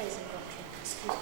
There's a doctor. Excuse me.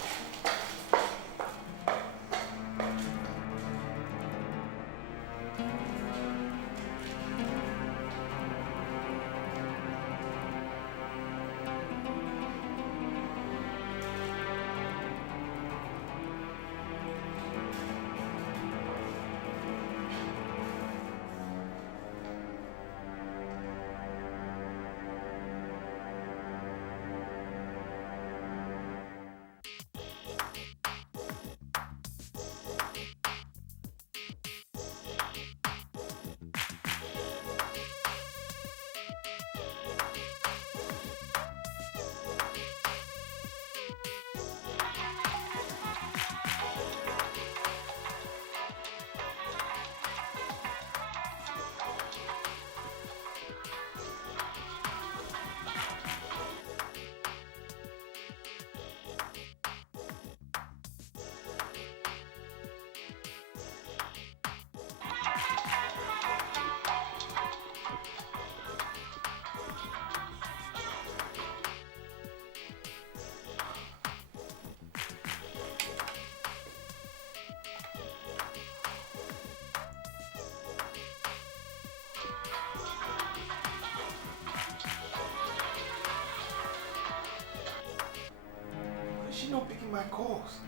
She's not picking my calls.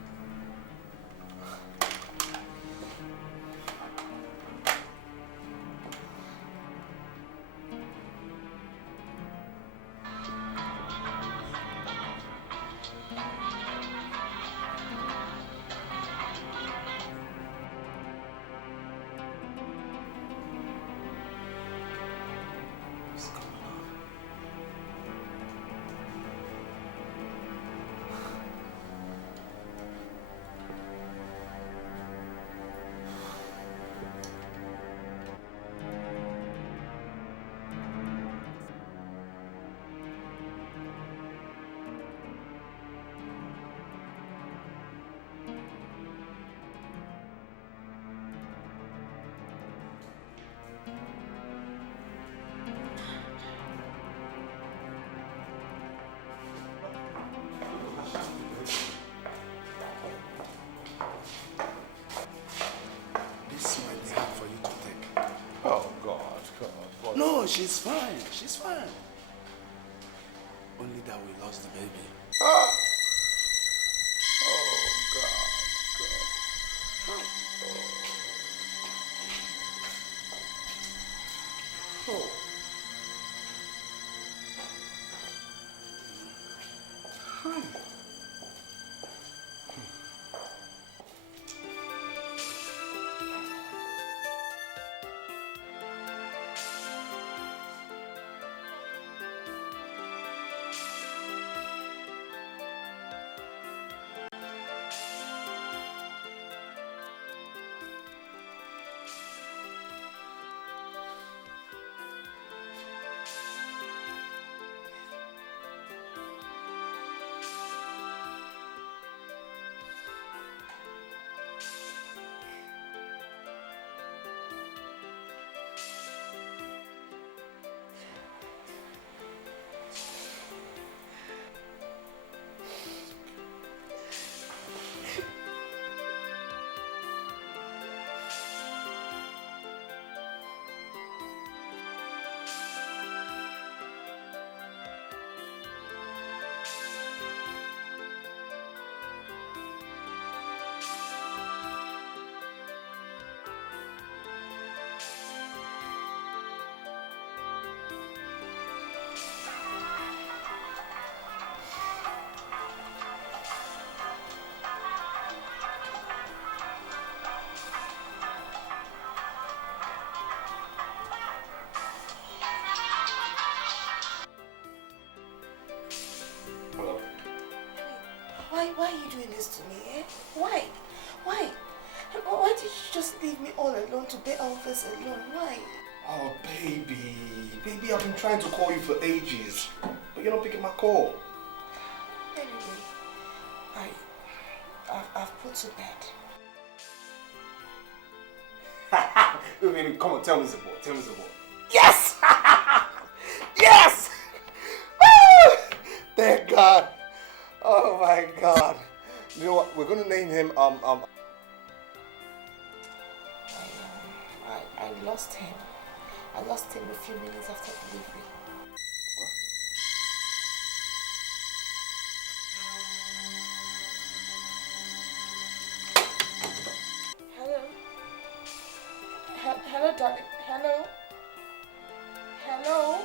No, she's fine. She's fine. Only that we lost the baby. Ah. Oh, God. Oh. Hi. Why are you doing this to me, eh? Why? Why? Why did you just leave me all alone to bear all this alone? Why? Oh, baby. Baby, I've been trying to call you for ages. But you're not picking my call. Anyway, I've put to bed. Wait, come on, tell me the boy. Tell me the boy. Yes! Yes! Woo! Thank God. Oh my God. You know what? We're gonna name him I lost him. I lost him a few minutes after delivery. Hello? Hello, darling. Hello? Hello?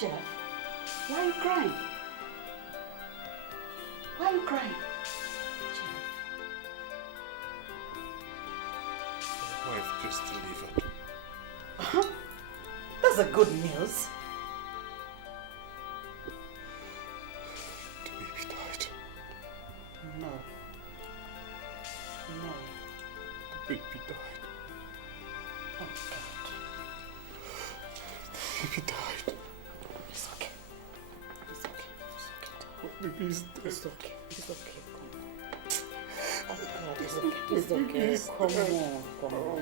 Jeff, why are you crying? Why are you crying? My wife just delivered. Uh-huh. That's a good news. The baby died. No. No. The baby died. Oh, God. The baby died. It's okay. It's okay. It's okay. The baby is dead. It's okay. It's okay. Come on. Oh, God. It's okay. It's okay. Come on. Come on.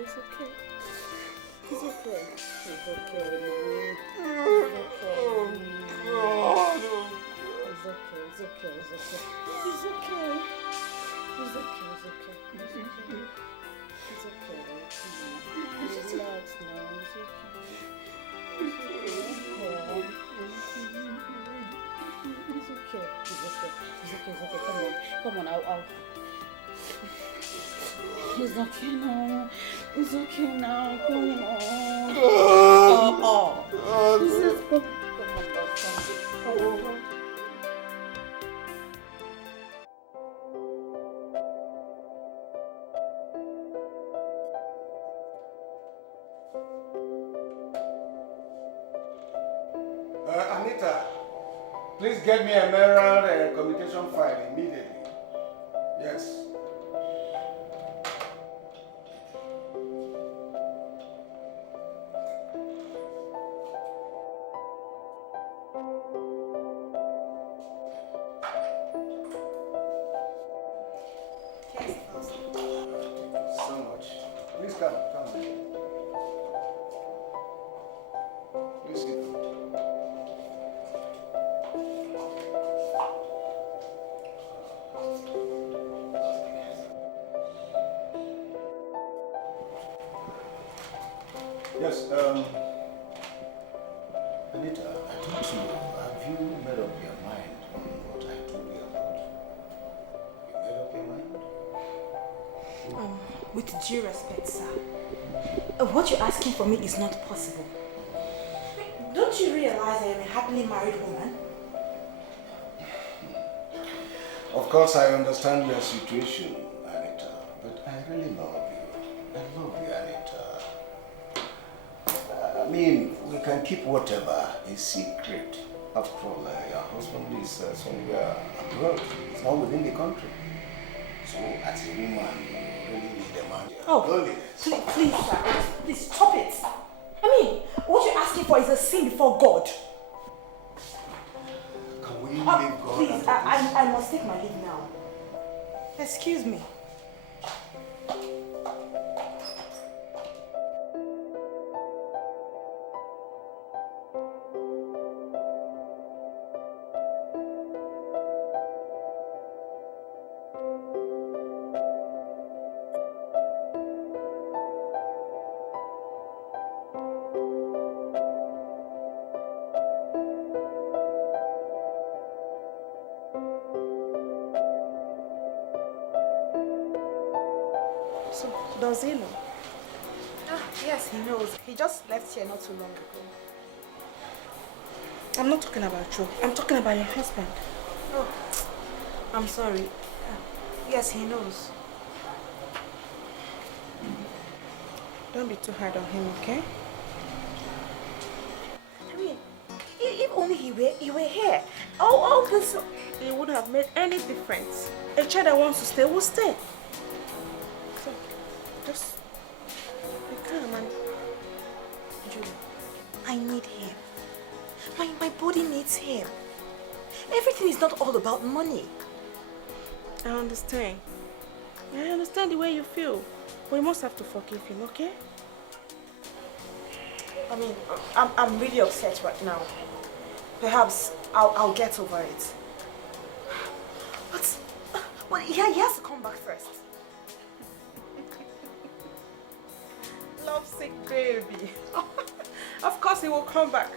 It's okay. It's okay. It's okay. It's okay. God. It's okay. It's okay. It's okay. It's okay. It's okay. It's okay. It's okay. It's okay. Relax now. It's okay. It's okay. It's okay. It's okay. It's okay. It's okay. Come on. Come on. I'll. It's okay now. It's okay now. Come on. Oh. This is. Come on. Come on. Anita, please get me a Marital communication file immediately. Yes. So much. Please come. Please sit down. Yes, Anita, I don't know. Have you made up your mind on what I told you about? You made up your mind? With due respect, sir, what you're asking for me is not possible. Don't you realize I am a happily married woman? Of course, I understand your situation, Anita, but I really love you. I love you, Anita. I mean, we can keep whatever a secret. After all, your husband is somewhere abroad. It's not within the country. So, as a woman, you really need a man. Oh, loneliness. please, sir, please stop it. I mean, what you're asking for is a sin before God. Can we leave God? Please, I must take my leave now. Excuse me. So, does he know? Yes, he knows. He just left here not too long ago. I'm not talking about you. I'm talking about your husband. Oh, I'm sorry. Yes, he knows. Don't be too hard on him, okay? I mean, if only he were here. All this... It wouldn't have made any difference. A child that wants to stay will stay. So, just be calm and... Julie, I need him. My body needs him. Everything is not all about money. I understand. I understand the way you feel. But you must have to forgive him, okay? I mean, I'm really upset right now. Perhaps I'll get over it. But he has to come back first. Lovesick baby. Of course he will come back.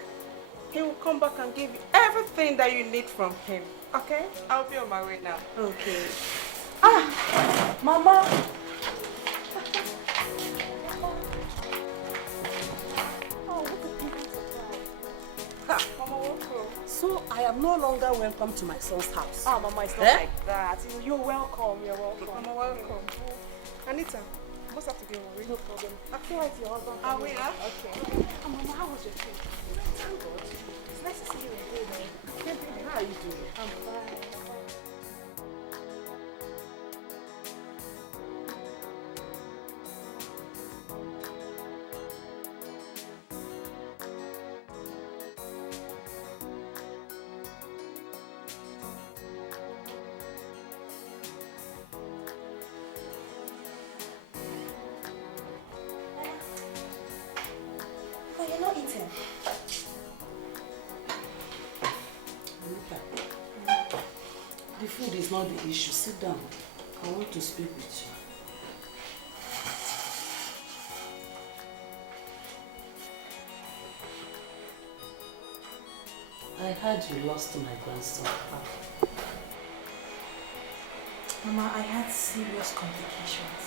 He will come back and give you everything that you need from him. Okay? I'll be on my way now. Okay. Mama. So I am no longer welcome to my son's house. Oh, Mama, it's not like that. You're welcome. You're welcome. Mama, welcome. Anita, you must have to get worried. No problem. I feel like your husband. Are we, huh? Okay. Mama, how was your trip? Thank God. It's nice to see you again. How are you doing? I'm fine. You're not eating. Anita, the food is not the issue. Sit down. I want to speak with you. I heard you lost my grandson. Mama, I had serious complications.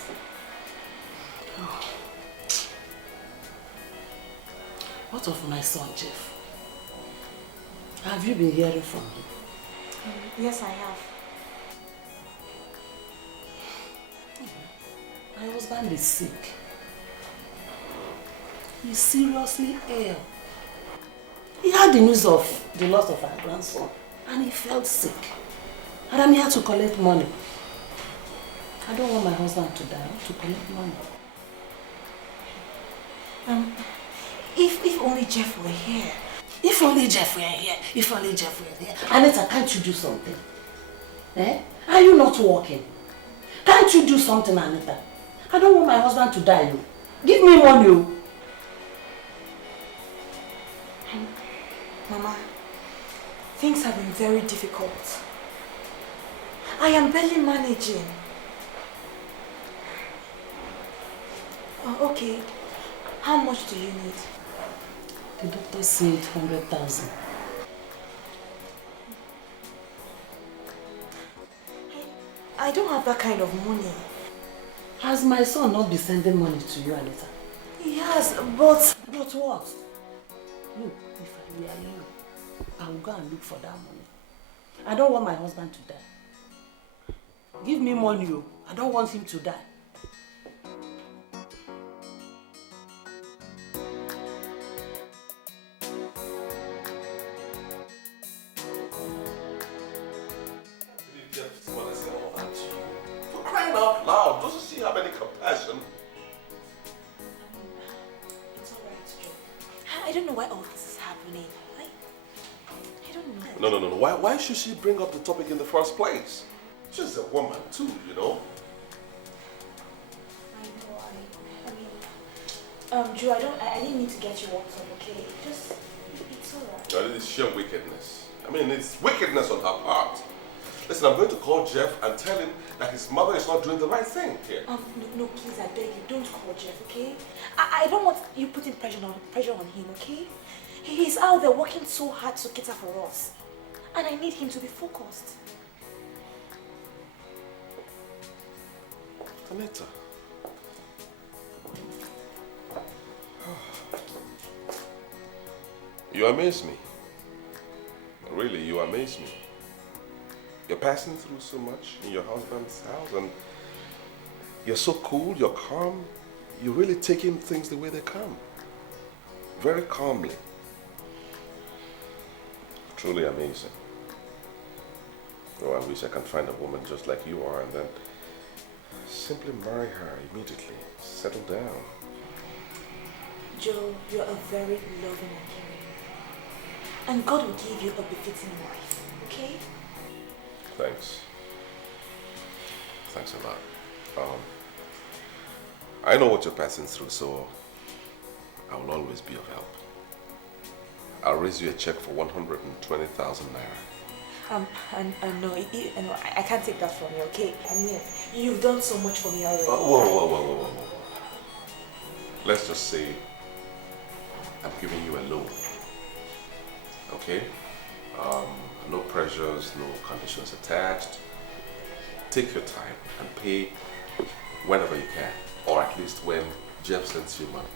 Oh. What of my son, Jeff? Have you been hearing from him? Yes, I have. My husband is sick. He's seriously ill. He had the news of the loss of our grandson and he felt sick. And I'm here to collect money. I don't want my husband to die. I want to collect money. If only Jeff were here. If only Jeff were here. If only Jeff were here. Anita, can't you do something? Eh? Are you not working? Can't you do something, Anita? I don't want my husband to die. Give me money. Mama, things have been very difficult. I am barely managing. Okay, how much do you need? The doctor said 100,000. I don't have that kind of money. Has my son not been sending money to you, Anita? He has, but... But what? Look, if I were you, I will go and look for that money. I don't want my husband to die. Give me money, I don't want him to die. For crying out loud, doesn't she have any compassion? It's alright, Joe. I don't know why all this is happening. I don't know. No. Why should she bring up the topic in the first place? She's a woman too, you know. I know, Joe, I didn't mean to get you worked up, okay? Just, it's alright. No, this is sheer wickedness. I mean, it's wickedness on her part. Listen, I'm going to call Jeff and tell him that his mother is not doing the right thing here. No, please, I beg you, don't call Jeff, okay? I don't want you putting pressure on him, okay? He's out there working so hard to cater for us. And I need him to be focused. Anita. You amaze me. Really, you amaze me. Your passing through so much in your husband's house, and you're so cool, you're calm. You're really taking things the way they come. Very calmly. Truly amazing. Oh, I wish I can find a woman just like you are and then simply marry her immediately. Settle down. Joe, you're a very loving and caring man. And God will give you a befitting wife, okay? Thanks. Thanks a lot. I know what you're passing through, so I will always be of help. I'll raise you a check for 120,000 naira. No, I can't take that from you, okay? I mean, you've done so much for me already. Whoa. Let's just say I'm giving you a loan. Okay? No pressures, no conditions attached. Take your time and pay whenever you can, or at least when Jeff sends you money.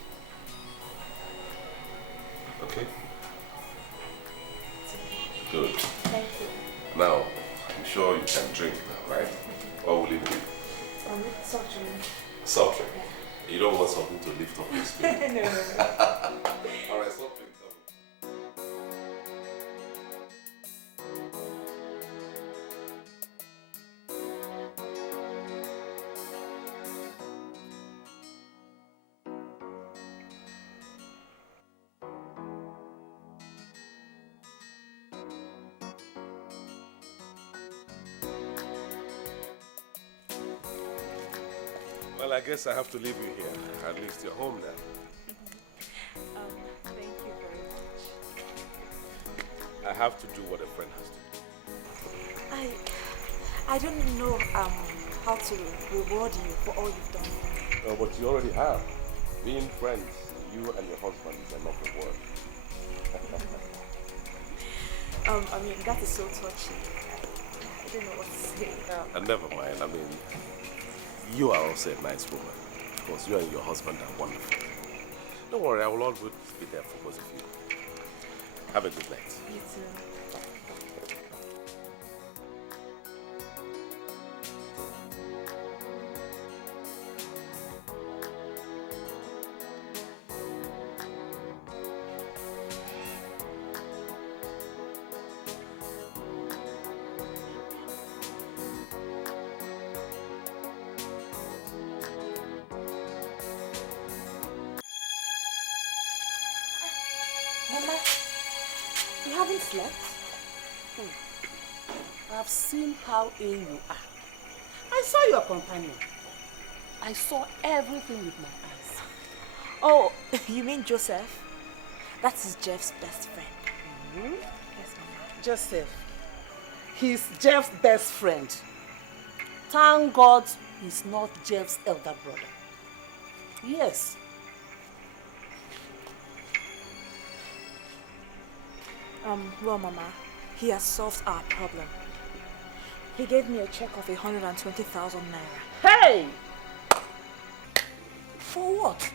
Okay? Good. Thank you. Now, I'm sure you can drink now, right? What will it be? Soft drink. Soft drink? You don't want something to lift up your spirit? No. Alright, soft drink. Well, I guess I have to leave you here. At least you're home now. Thank you very much. I have to do what a friend has to do. I don't know how to reward you for all you've done for me. Oh, but you already have. Being friends, you and your husband is enough reward. I mean, that is so touching. I don't know what to say. And never mind. I mean, you are also a nice woman. Of course, you and your husband are wonderful. Don't worry, I will always be there for both of you. Have a good night. You too. Mama, you haven't slept? I've seen how ill you are. I saw your companion. I saw everything with my eyes. Oh, you mean Joseph? That is Jeff's best friend. Mm-hmm. Yes, Mama. Joseph. He's Jeff's best friend. Thank God he's not Jeff's elder brother. Yes. Well, Mama, he has solved our problem. He gave me a check of 120,000 naira. Hey! For what?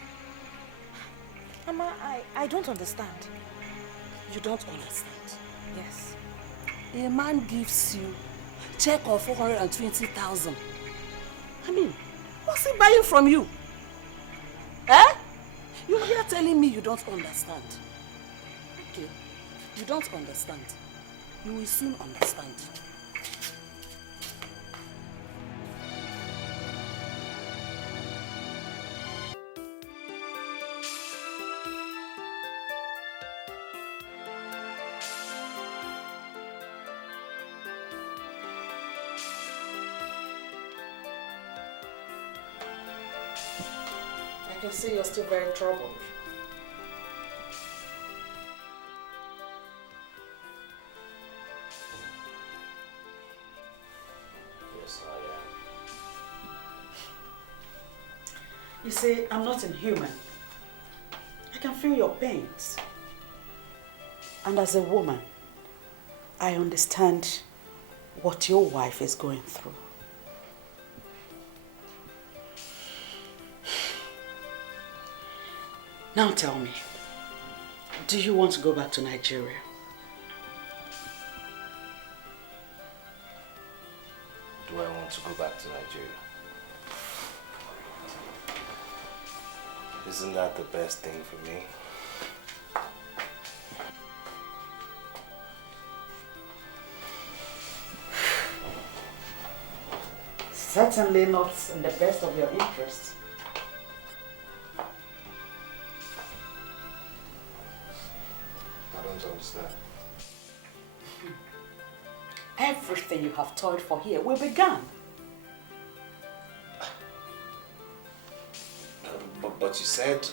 Mama, I don't understand. You don't understand. Yes. A man gives you check of 420,000. I mean, what's he buying from you? Eh? You're here telling me you don't understand. Okay. You don't understand. You will soon understand. I can see you're still very troubled. Yes, I am. You see, I'm not inhuman. I can feel your pains. And as a woman, I understand what your wife is going through. Now tell me, do you want to go back to Nigeria? do I want to go back to Nigeria? Isn't that the best thing for me? Certainly not in the best of your interests. I don't understand. Everything you have toiled for here will be gone. But you said,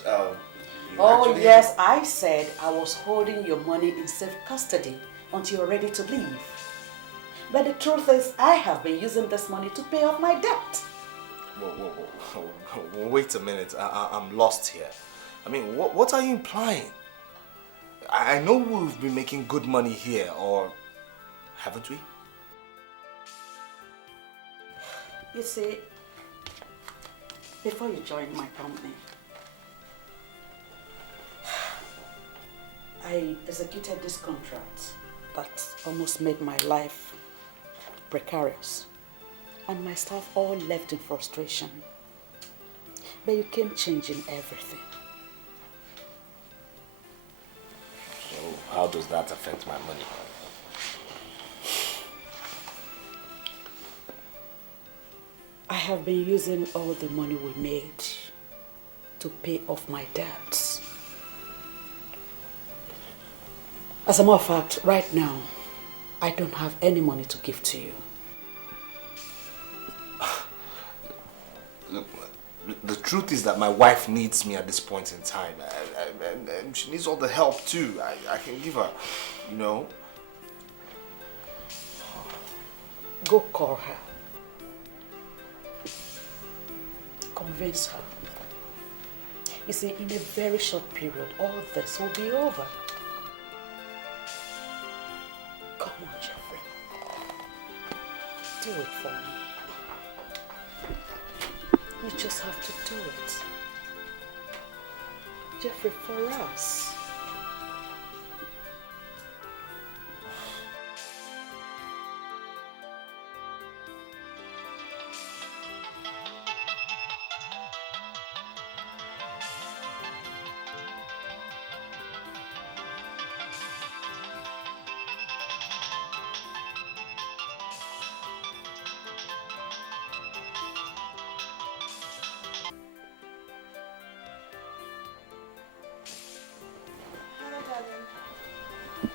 Oh yes, I said I was holding your money in safe custody until you're ready to leave. But the truth is, I have been using this money to pay off my debt. Whoa. Wait a minute, I'm lost here. I mean, what are you implying? I know we've been making good money here, or haven't we? You see, before you joined my company, I executed this contract that almost made my life precarious, and my staff all left in frustration. But you came changing everything. So how does that affect my money? I have been using all the money we made to pay off my debts. As a matter of fact, right now, I don't have any money to give to you. Look, the truth is that my wife needs me at this point in time. And she needs all the help too. I can give her, you know. Go call her. Convince her. You see, in a very short period, all this will be over. Come on, Jeffrey. Do it for me. You just have to do it. Jeffrey, for us.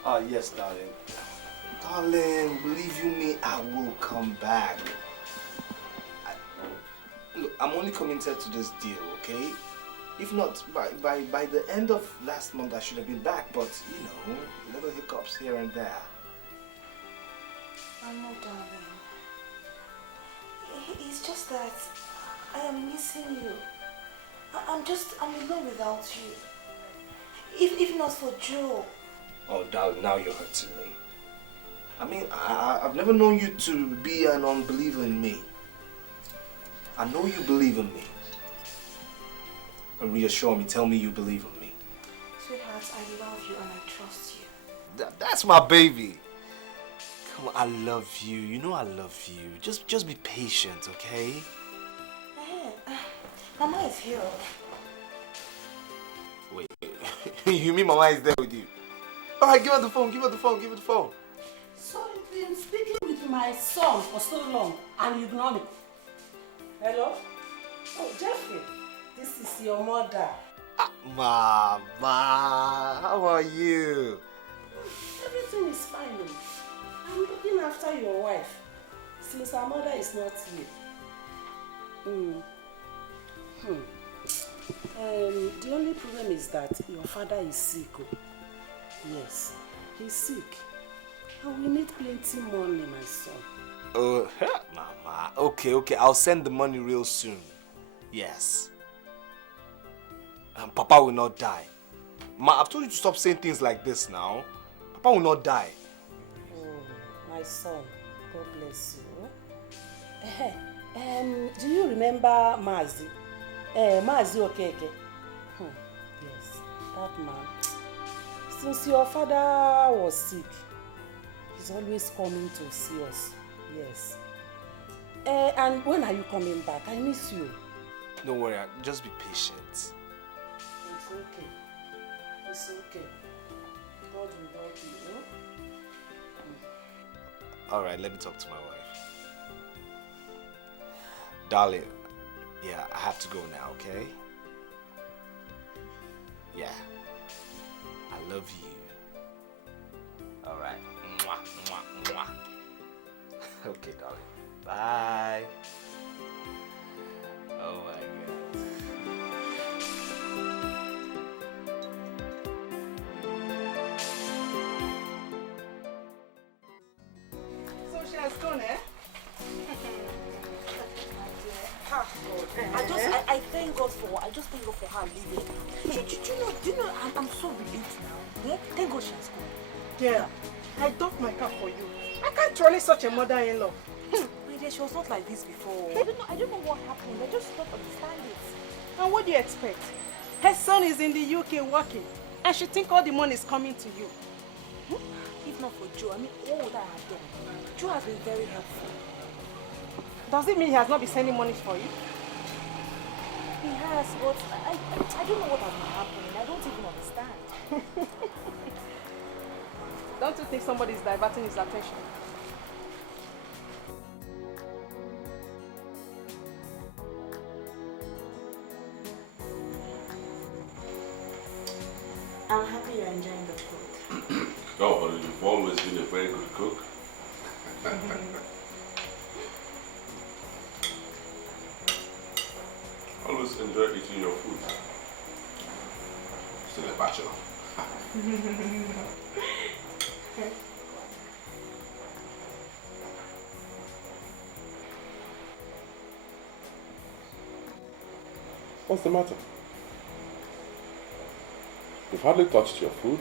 Ah, yes, darling. Darling, believe you me, I will come back. Look, I'm only committed to this deal, okay? If not, by the end of last month, I should have been back. But, you know, little hiccups here and there. I know, darling. It's just that I am missing you. I'm alone without you. If not for Joe. Oh, darling, now you're hurting me. I mean, I've never known you to be an unbeliever in me. I know you believe in me. And reassure me, tell me you believe in me. Sweetheart, I love you and I trust you. That's my baby. Come on, I love you. You know I love you. Just be patient, okay? Mama is here. Wait. You mean Mama is there with you? Alright, give her the phone, give her the phone, give her the phone. So you've been speaking with my son for so long and you ignore me. Hello? Oh, Jeffrey, this is your mother. Mama, how are you? Everything is fine. I'm looking after your wife since her mother is not here. The only problem is that your father is sick. Yes, he's sick. And we need plenty money, my son. Oh, Mama. Okay. I'll send the money real soon. Yes. And Papa will not die. Ma, I've told you to stop saying things like this now. Papa will not die. Oh, my son. God bless you. Do you remember Mazi? Mazi Okeke? Yes, that man. Since your father was sick, he's always coming to see us. Yes. And when are you coming back? I miss you. Don't worry, just be patient. It's okay. It's okay. God will help you, Alright, let me talk to my wife. Darling, yeah, I have to go now, okay? Yeah. I love you. Alright. Mwah, mwah, mwah. Okay, darling. Bye. Oh my God. So she has gone, eh? I thank God for her leaving. Do you know, I'm so relieved now. Yeah? Thank God she's gone. Yeah, I docked my car for you. I can't trolley such a mother-in-law. My dear, she was not like this before. I don't know what happened. I just don't understand it. And what do you expect? Her son is in the UK working, and she think all the money is coming to you. If not for Joe, I mean, what would I have done? Joe has been very helpful. Does it mean he has not been sending money for you? He has, but I don't know what has been happening. I don't even understand. Don't you think somebody is diverting his attention? I'm happy you're enjoying the food. Oh, but you've always been a very good cook. Always enjoy eating your food. Still a bachelor. What's the matter? You've hardly touched your food.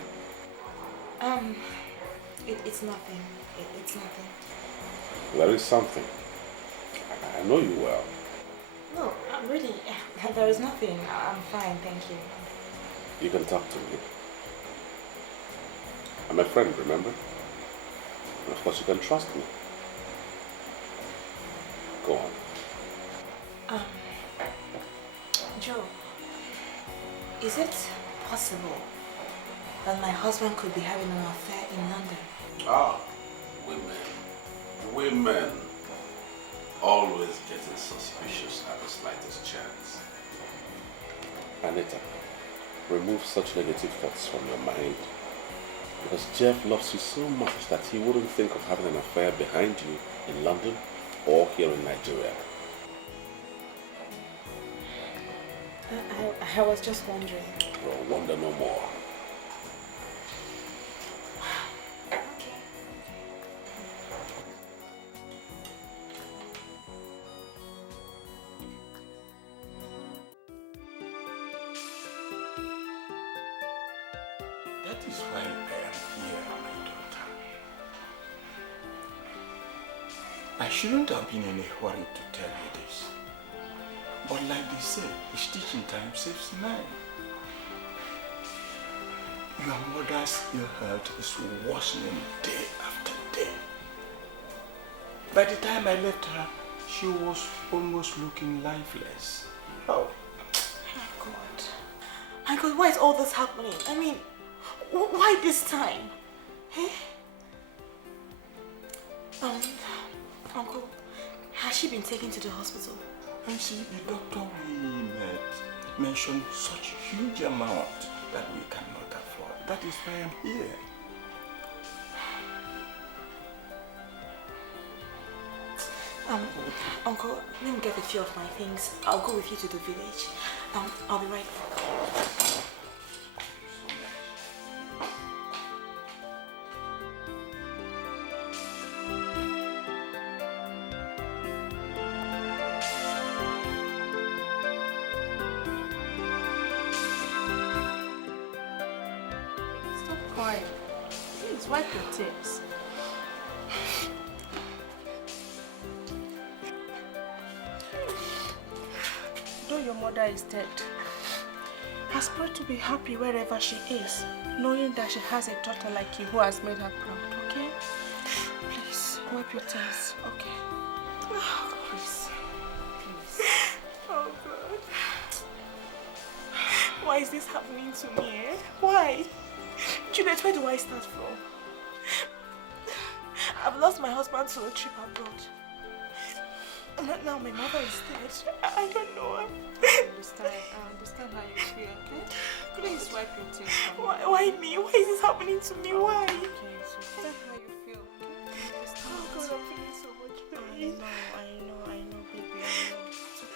It's nothing. It's nothing. There is something. I know you well. No, really, there is nothing. I'm fine, thank you. You can talk to me. I'm a friend, remember? And of course you can trust me. Go on. Joe, is it possible that my husband could be having an affair in London? Ah, women. Always getting suspicious at the slightest chance. Anita, remove such negative thoughts from your mind. Because Jeff loves you so much that he wouldn't think of having an affair behind you in London or here in Nigeria. I was just wondering. Well, wonder no more. That is why I am here, my daughter. I shouldn't have been in a hurry to tell you this. But like they say, stitching time saves 9. Your mother's ill health is worsening day after day. By the time I left her, she was almost looking lifeless. Oh. My God, why is all this happening? I mean, why this time? Eh? Uncle, has she been taken to the hospital? And see, the doctor we met mentioned such huge amount that we cannot afford. That is why I'm here. Uncle, let me get a few of my things. I'll go with you to the village. I'll be right back. Crying. Please wipe your tears. Though your mother is dead, has prayed to be happy wherever she is, knowing that she has a daughter like you who has made her proud, okay? Please, wipe your tears, okay? this happening to me? Eh? Why? Juliet, where do I start from? I've lost my husband to a trip abroad. Now my mother is dead. I don't know. I understand how you feel, okay? Please wipe your tears from me. Why me? Why is this happening to me? Why? Okay, so tell how you feel, okay? Oh God, I'm feeling so much pain. I know, baby, I know. It's okay.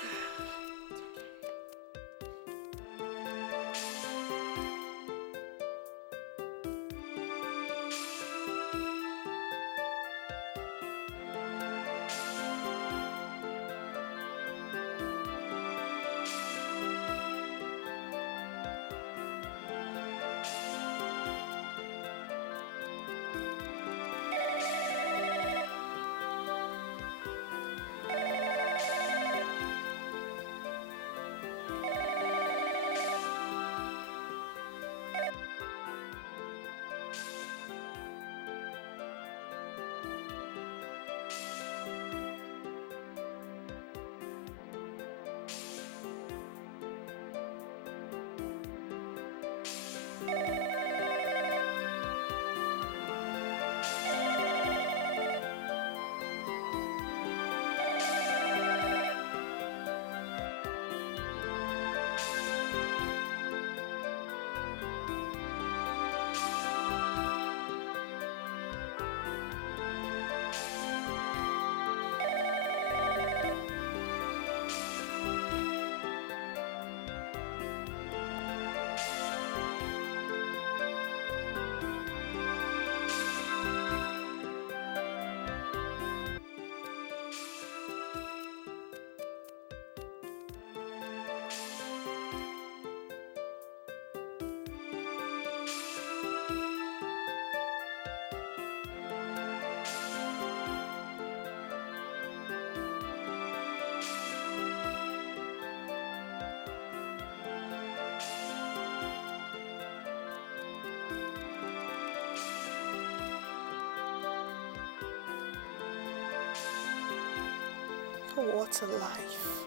What a life.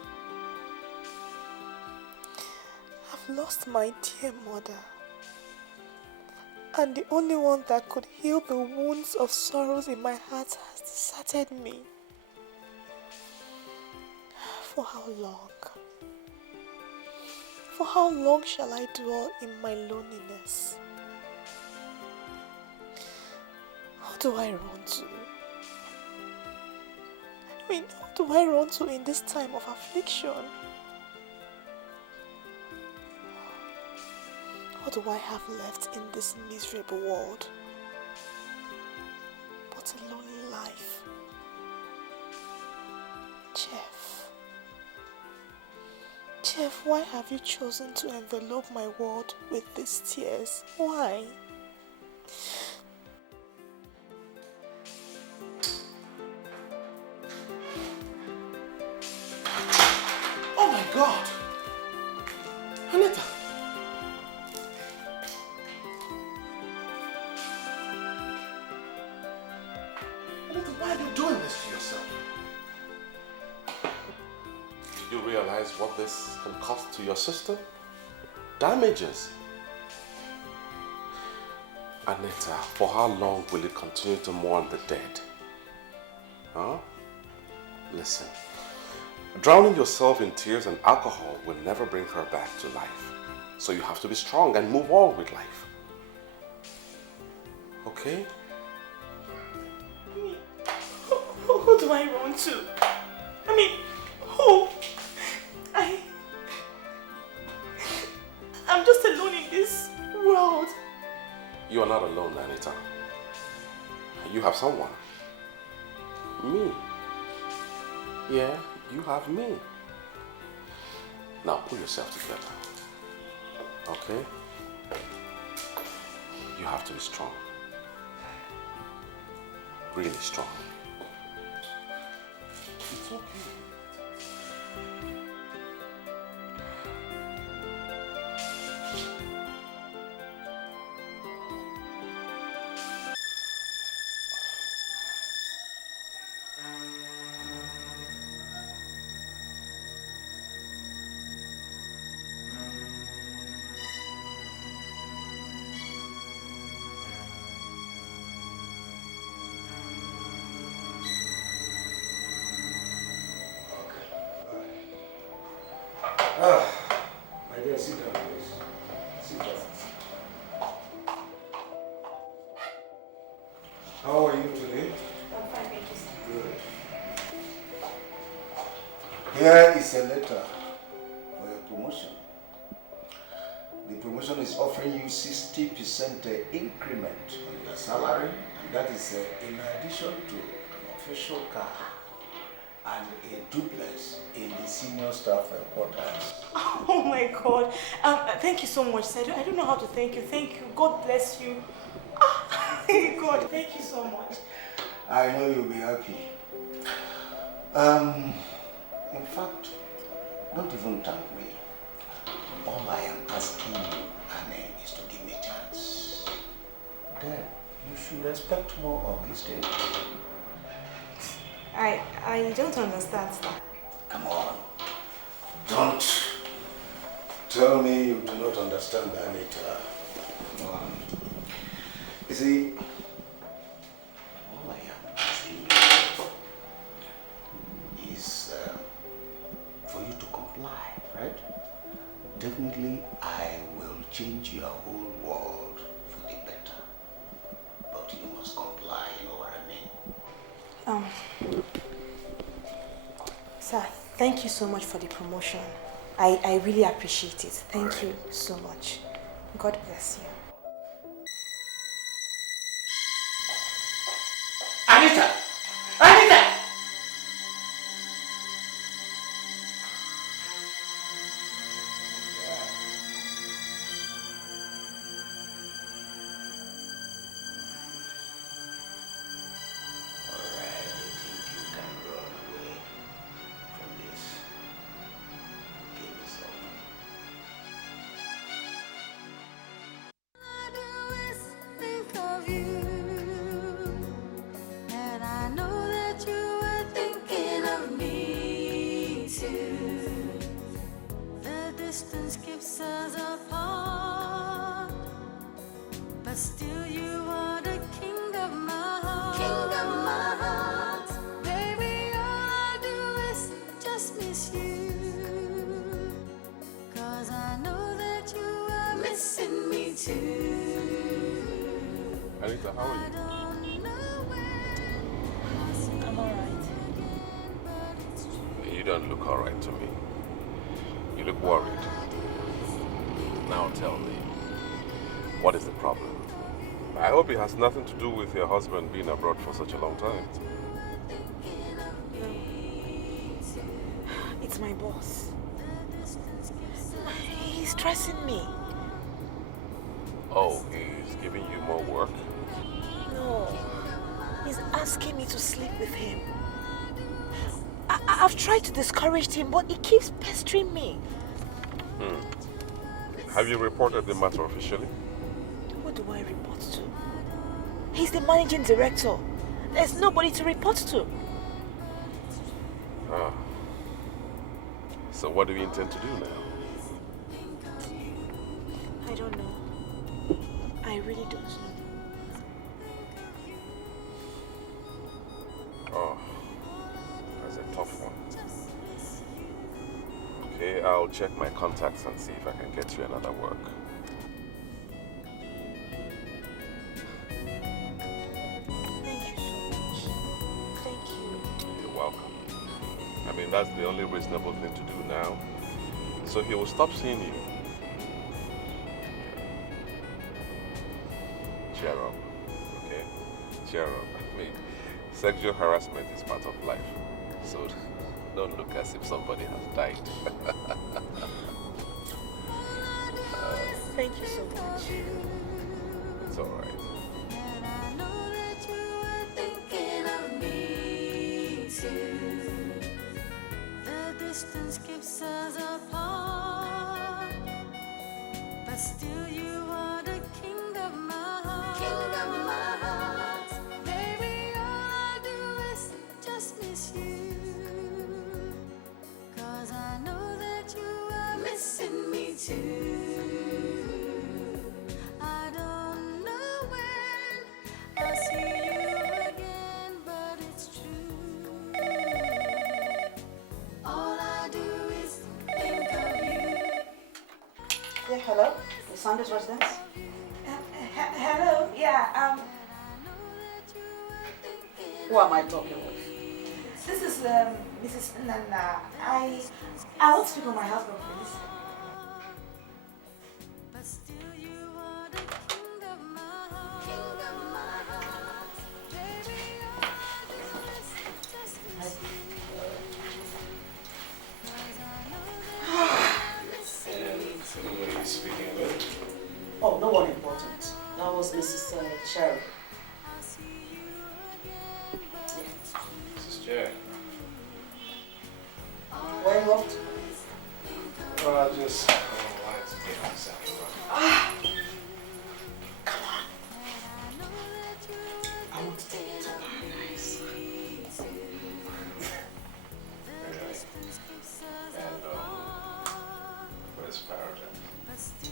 I've lost my dear mother. And the only one that could heal the wounds of sorrows in my heart has deserted me. For how long? For how long shall I dwell in my loneliness? Who do I run to? Who do I run to in this time of affliction? What do I have left in this miserable world but a lonely life? Chef, why have you chosen to envelope my world with these tears? Why? Oh my God! Anita! Anita, why are you doing this to yourself? Do you realize what this can cost to your sister? Damages. Anita, for how long will you continue to mourn the dead? Huh? Listen, drowning yourself in tears and alcohol will never bring her back to life. So you have to be strong and move on with life. Okay? Who do I run to? I mean, who? I'm just alone in this world. You are not alone, Anita. You have someone. Me. Yeah, you have me. Now pull yourself together. Okay? You have to be strong. Really strong. It's okay. My dear, sit down, please. Sit down. How are you today? I'm fine, thank you, sir. Good. Here is a letter for your promotion. The promotion is offering you 60% increment on your salary, and that is in addition to an official car and a duplex in the senior staff quarters. Oh my God. Thank you so much, sir. I don't know how to thank you. Thank you. God bless you. God, thank you so much. I know you'll be happy. In fact, don't even thank me. All I am asking you, Annie, is to give me a chance. Then you should expect more of these things. I don't understand, sir. Come on. Don't tell me you do not understand, Anita. Come on. You see, all I am asking you is for you to comply, right? Definitely, I will change your whole world for the better. But you must comply, you know what I mean? Sir, thank you so much for the promotion. I really appreciate it. Thank you so much. God bless you. Anita! Anita! Anita, how are you? I'm alright. You don't look alright to me. You look worried. Now tell me, what is the problem? I hope it has nothing to do with your husband being abroad for such a long time. It's my boss. He's stressing me. Oh, he's giving you more work? No. He's asking me to sleep with him. I've tried to discourage him, but he keeps pestering me. Have you reported the matter officially? Who do I report to? He's the managing director. There's nobody to report to. Ah. So what do you intend to do now? I don't know. I really don't know. Oh, that's a tough one. Okay, I'll check my contacts and see if I can get you another work. Thank you so much. Thank you. You're welcome. I mean, that's the only reasonable thing to do now. So he will stop seeing you. Cheer up, okay? Cheer up. I mean, sexual harassment is part of life. So don't look as if somebody has died. Thank you so much. It's all right. And I know that you were thinking of me too. The distance keeps us apart, but still you are the king of my heart. King of my heart. Baby, all I do is just miss you. 'Cause I know that you are missing me too. I don't know when I'll see you again, but it's true. All I do is think of you. Hello? The Sanders residence? Hello, yeah, Who am I talking with? this is Mrs. Nana. I want to speak with my husband, please. Speaking with? Oh, no one important. That was Mrs. Sherry. Mrs. J. Where you off to? Well, I just wanted to get this out of Come on. I want to take you to paradise. Really? And, what is paradise? Let's go.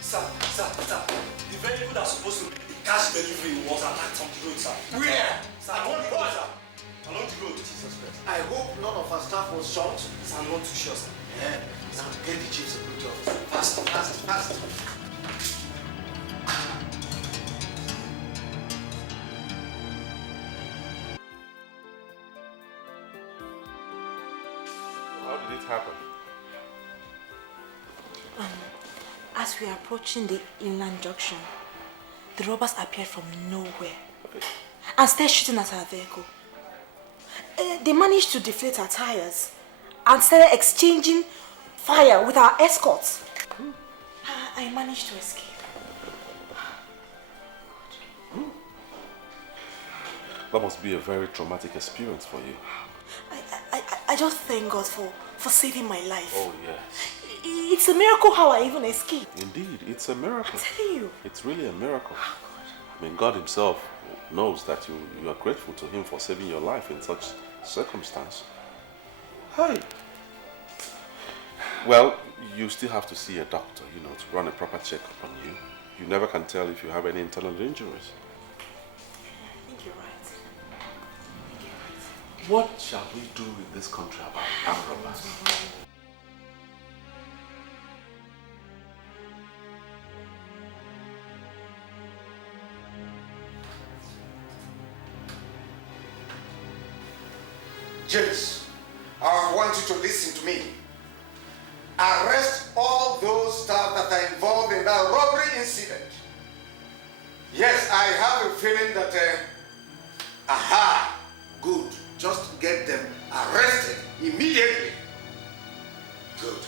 Sir, the vehicle that's supposed to be the cash delivery was attacked on the road, sir. Where? Sir, along the road, sir. Along the road, Jesus Christ. I hope none of our staff was shot. Sir, I'm not too sure, sir. Yeah. Now get the chief security officer. Fast. How did it happen? As we are approaching the inland junction, the robbers appeared from nowhere and started shooting at our vehicle. They managed to deflate our tires and started exchanging fire with our escorts. I managed to escape. That must be a very traumatic experience for you. I just thank God for saving my life. Oh, yes. It's a miracle how I even escaped. Indeed, it's a miracle. I tell you. It's really a miracle. I mean, God himself knows that you are grateful to him for saving your life in such circumstance. Hi. Well, you still have to see a doctor, to run a proper checkup on you. You never can tell if you have any internal injuries. I think you're right. What shall we do in this country about armed robbers? James, I want you to listen to me. Arrest all those staff that are involved in that robbery incident. Yes, I have a feeling that, good. Just get them arrested immediately. Good.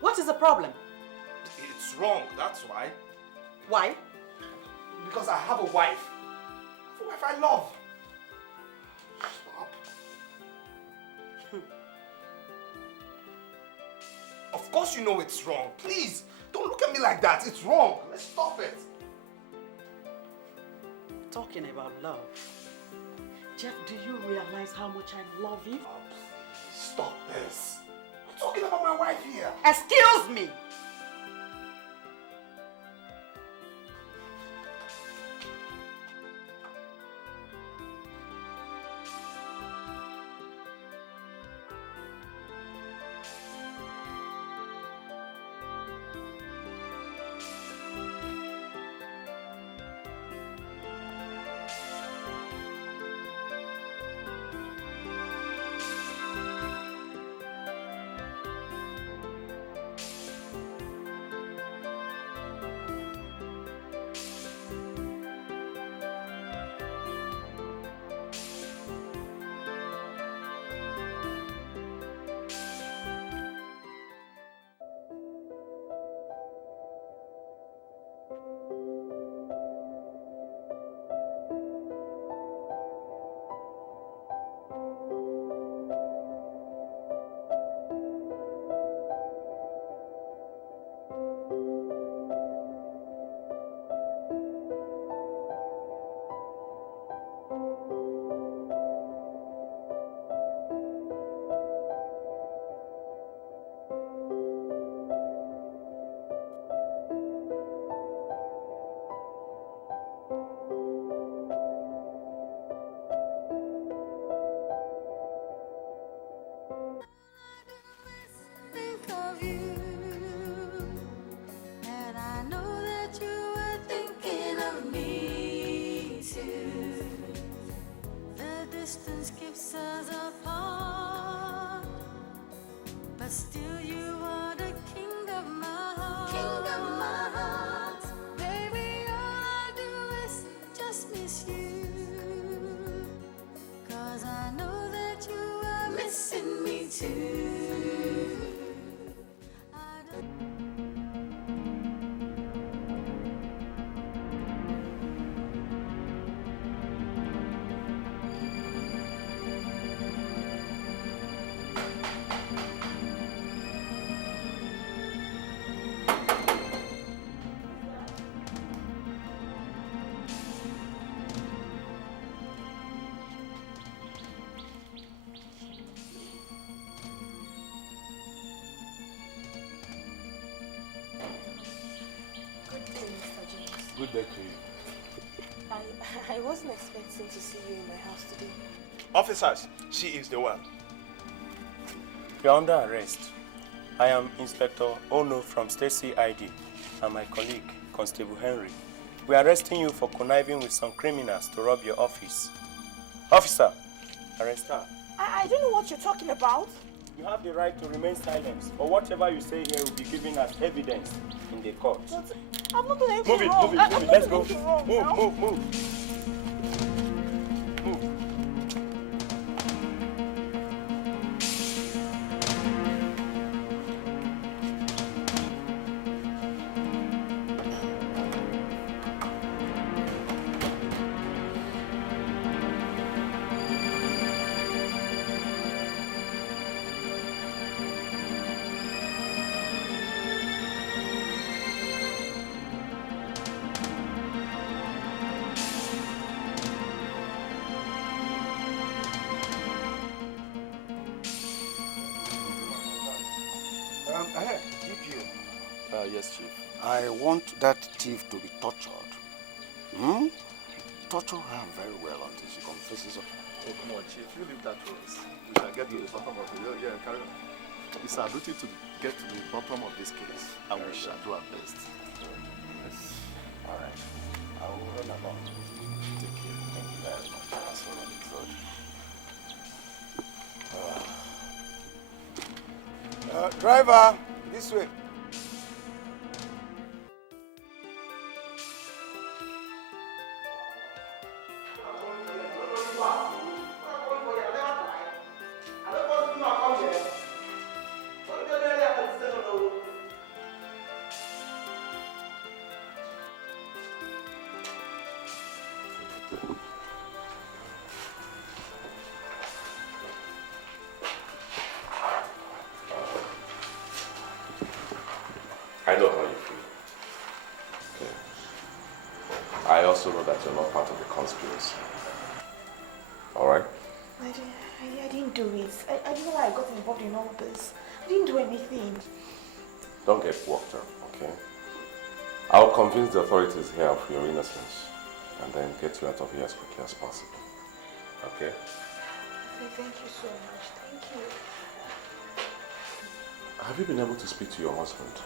What is the problem? It's wrong, that's why. Why? Because I have a wife. I have a wife I love. Stop. Of course you know it's wrong. Please, Don't look at me like that. It's wrong. Let's stop it. Talking about love. Jeff, do you realize how much I love you? Oh, please, stop this. I'm talking about my wife here. Excuse me! Good day to you. I wasn't expecting to see you in my house today. Officers, she is the one. You're under arrest. I am Inspector Ono from State CID and my colleague, Constable Henry. We are arresting you for conniving with some criminals to rob your office. Officer, arrest her. I don't know what you're talking about. You have the right to remain silent, or whatever you say here will be given as evidence in the court. But I'm not doing anything Move wrong. it. Let's go. Move. Move. Yes, Chief. I want that thief to be tortured. Torture her very well until she confesses. Oh, come on, Chief. You leave that to us. We shall get to the bottom of it. Yeah, carry on. It's our duty to get to the bottom of this case, and we shall do our best. Yes. All right. I will run along. Take care. Thank you very much. That's all on the road. Driver, this way. I know how you feel. Okay. I also know that you're not part of the conspiracy. Alright? I didn't do it. I don't know why I got involved in all this. I didn't do anything. Don't get worked up, okay? I'll convince the authorities here of your innocence and then get you out of here as quickly as possible. Okay? Thank you so much. Thank you. Have you been able to speak to your husband?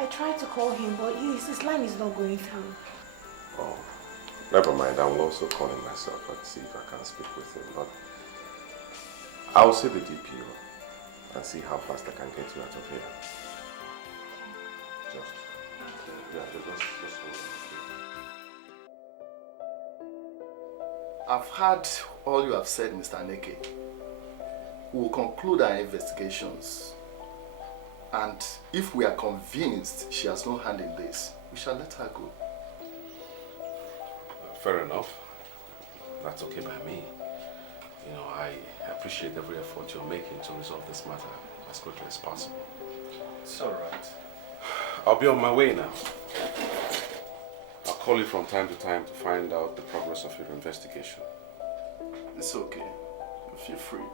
I tried to call him, but his line is not going through. Oh, never mind. I will also call him myself and see if I can speak with him. But I'll see the DPO and see how fast I can get you out of here. Just hold on. I've heard all you have said, Mr. Neke. We will conclude our investigations. And if we are convinced she has no hand in this, we shall let her go. Fair enough. That's okay by me. You know, I appreciate every effort you're making to resolve this matter as quickly as possible. It's all right. I'll be on my way now. I'll call you from time to time to find out the progress of your investigation. It's okay. You feel free.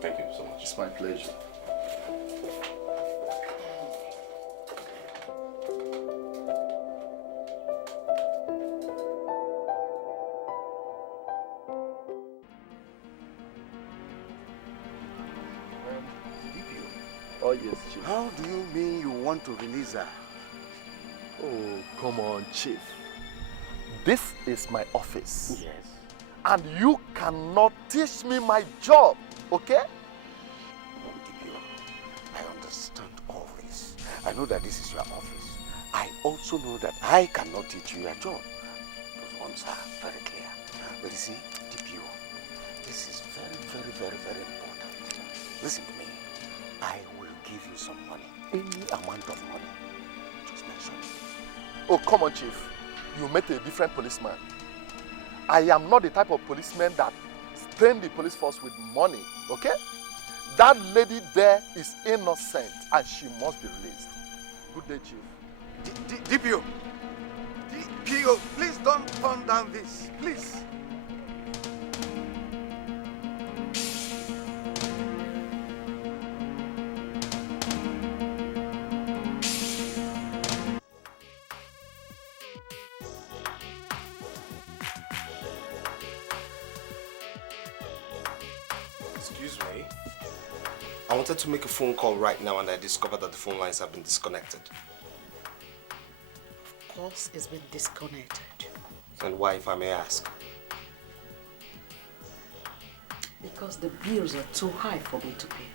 Thank you so much. It's my pleasure. Oh yes, Chief. How do you mean you want to release her? Oh, come on, Chief. This is my office. Yes. And you cannot teach me my job, okay? DPO, I understand all this. I know that this is your office. I also know that I cannot teach you your job. Those ones are very clear. But you see, DPO, this is very important. Listen to me. I will give you some money. Any amount of money. Just mention it. Oh, come on, Chief. You met a different policeman. I am not the type of policeman that strain the police force with money, okay? That lady there is innocent and she must be released. Good day, Chief. DPO! DPO, please don't turn down this. Please. Excuse me. I wanted to make a phone call right now and I discovered that the phone lines have been disconnected. Of course, it's been disconnected. And why, if I may ask? Because the bills are too high for me to pay.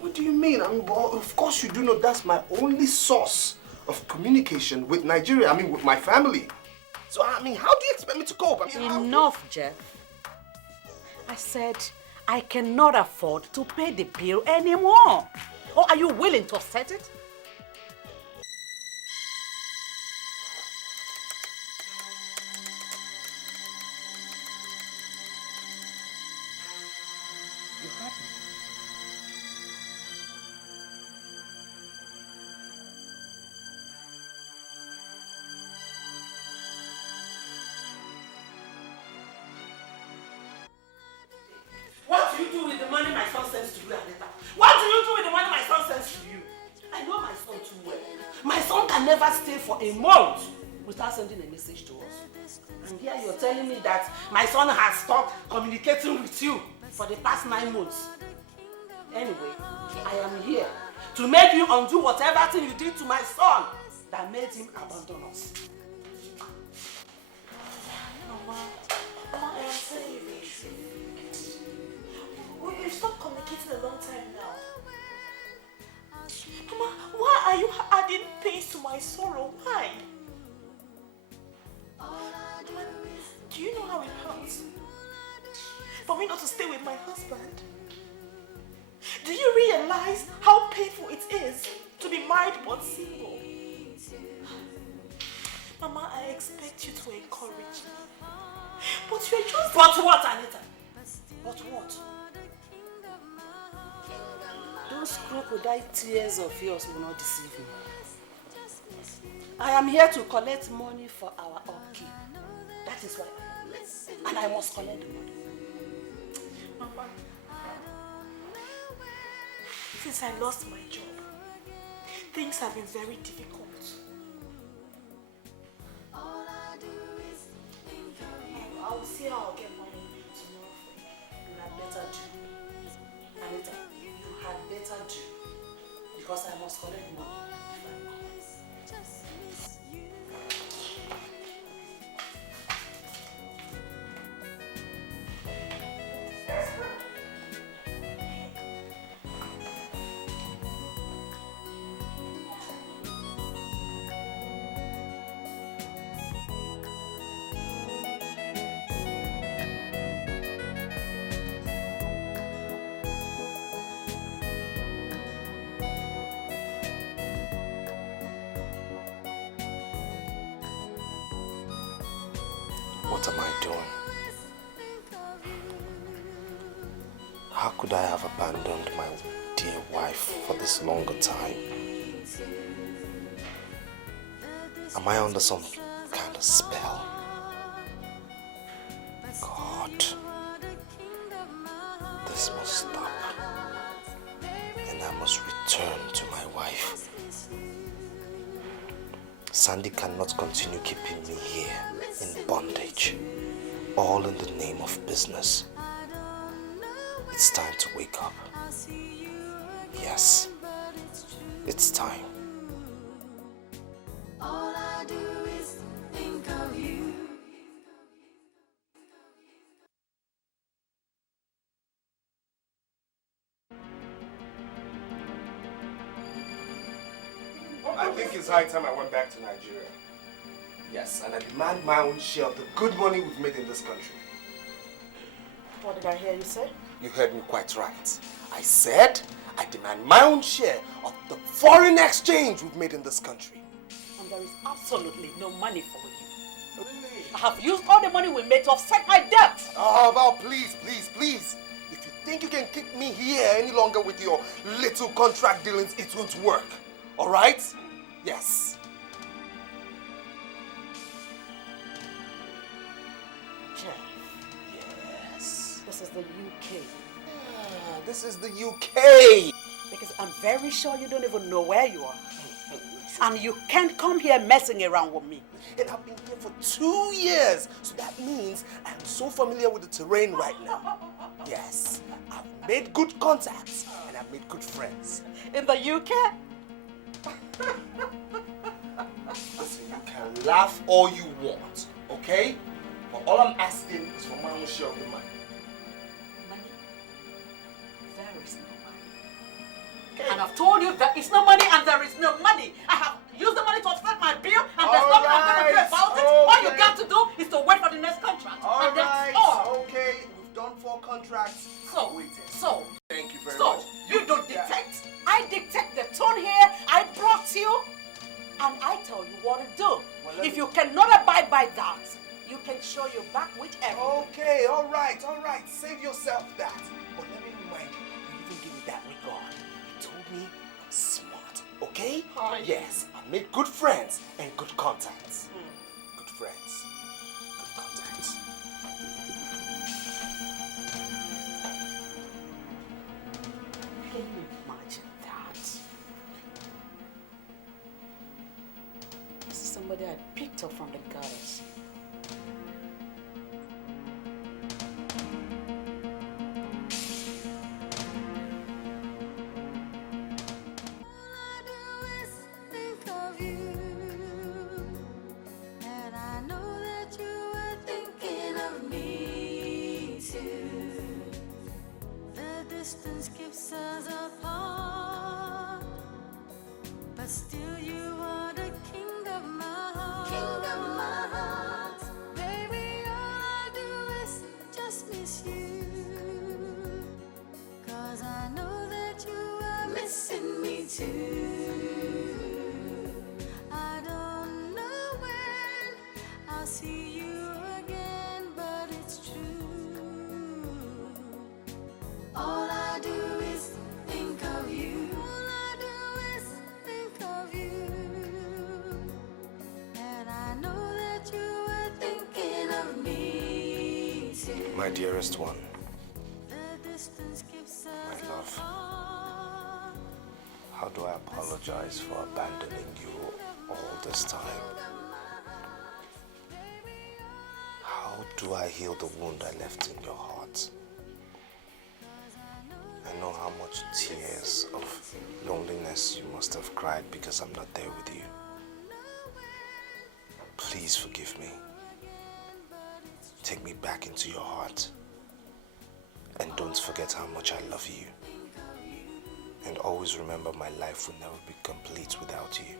What do you mean? I mean, well, of course you do know that's my only source of communication with Nigeria. I mean, with my family. So, I mean, how do you expect me to cope? I mean, Enough, Jeff. I said I cannot afford to pay the bill anymore. Or are you willing to offset it? You heard me. What do you do with the money my son sends to you, Anita? What do you do with the money my son sends to you? I know my son too well. My son can never stay for a month without sending a message to us. And here you're telling me that my son has stopped communicating with you for the past 9 months. Anyway, I am here to make you undo whatever thing you did to my son that made him abandon us. Mama, I am sorry. We've stopped communicating a long time now. Mama, why are you adding pains to my sorrow? Why? Mama, do you know how it hurts for me not to stay with my husband? Do you realize how painful it is to be married but single? Mama, I expect you to encourage me. But you're just... But what, Anita? But what? Do Those crocodile tears of yours will not deceive me. I am here to collect money for our upkeep. That is why I am here. And I must collect the money. Mama, since I lost my job, things have been very difficult. I will see how I'll get money tomorrow for you. You had better do. Anita, you had better do. Because I must collect money. What am I doing? How could I have abandoned my dear wife for this longer time? Am I under some kind of spell? God, this must stop. And I must return to my wife. Sandy cannot continue keeping me here in bondage, all in the name of business. It's time to wake up. Yes, it's time. All I do is think of you. I think it's high time I went back to Nigeria. Yes, and I demand my own share of the good money we've made in this country. What did I hear you say? You heard me quite right. I said I demand my own share of the foreign exchange we've made in this country. And there is absolutely no money for you. Really? I have used all the money we made to offset my debt. Oh, Val, please, please, please. If you think you can keep me here any longer with your little contract dealings, it won't work. All right? Yes. Jeff. Yes. This is the UK. This is the UK. Because I'm very sure you don't even know where you are. And you can't come here messing around with me. And I've been here for 2 years. So that means I'm so familiar with the terrain right now. Yes. I've made good contacts and I've made good friends. In the UK? Listen, you can laugh all you want, okay? But all I'm asking is for my own share of the money. Money? There is no money. Okay. And I've told you there is no money and there is no money. I have used the money to offset my bill and there's nothing I'm going to do about it. All you got to do is to wait for the next contract. And that's all. Okay, we've done 4 contracts. So, thank you very much. So, you don't dictate. I dictate the tone here. I brought you and I tell you what to do. Well, if you cannot abide by that, you can show your back whichever. Okay, all right. Save yourself that. But let me remind you, you didn't give me that regard. You told me I'm smart, okay? Hi. Yes, I made good friends and good contacts. Good friends, good contacts. Can you imagine that? This is somebody I picked up from the gutters. Distance keeps us apart, but still you are the king of my heart. King of my heart, baby. All I do is just miss you, 'cause I know that you are missing me too. I don't know when I'll see you again, but it's true. All I do is think of you. My dearest one, my love, how do I apologize for abandoning you all this time? How do I heal the wound I left in your heart? I know how much tears of loneliness you must have cried because I'm not there with you. Please forgive me. Take me back into your heart. And don't forget how much I love you. And always remember my life will never be complete without you.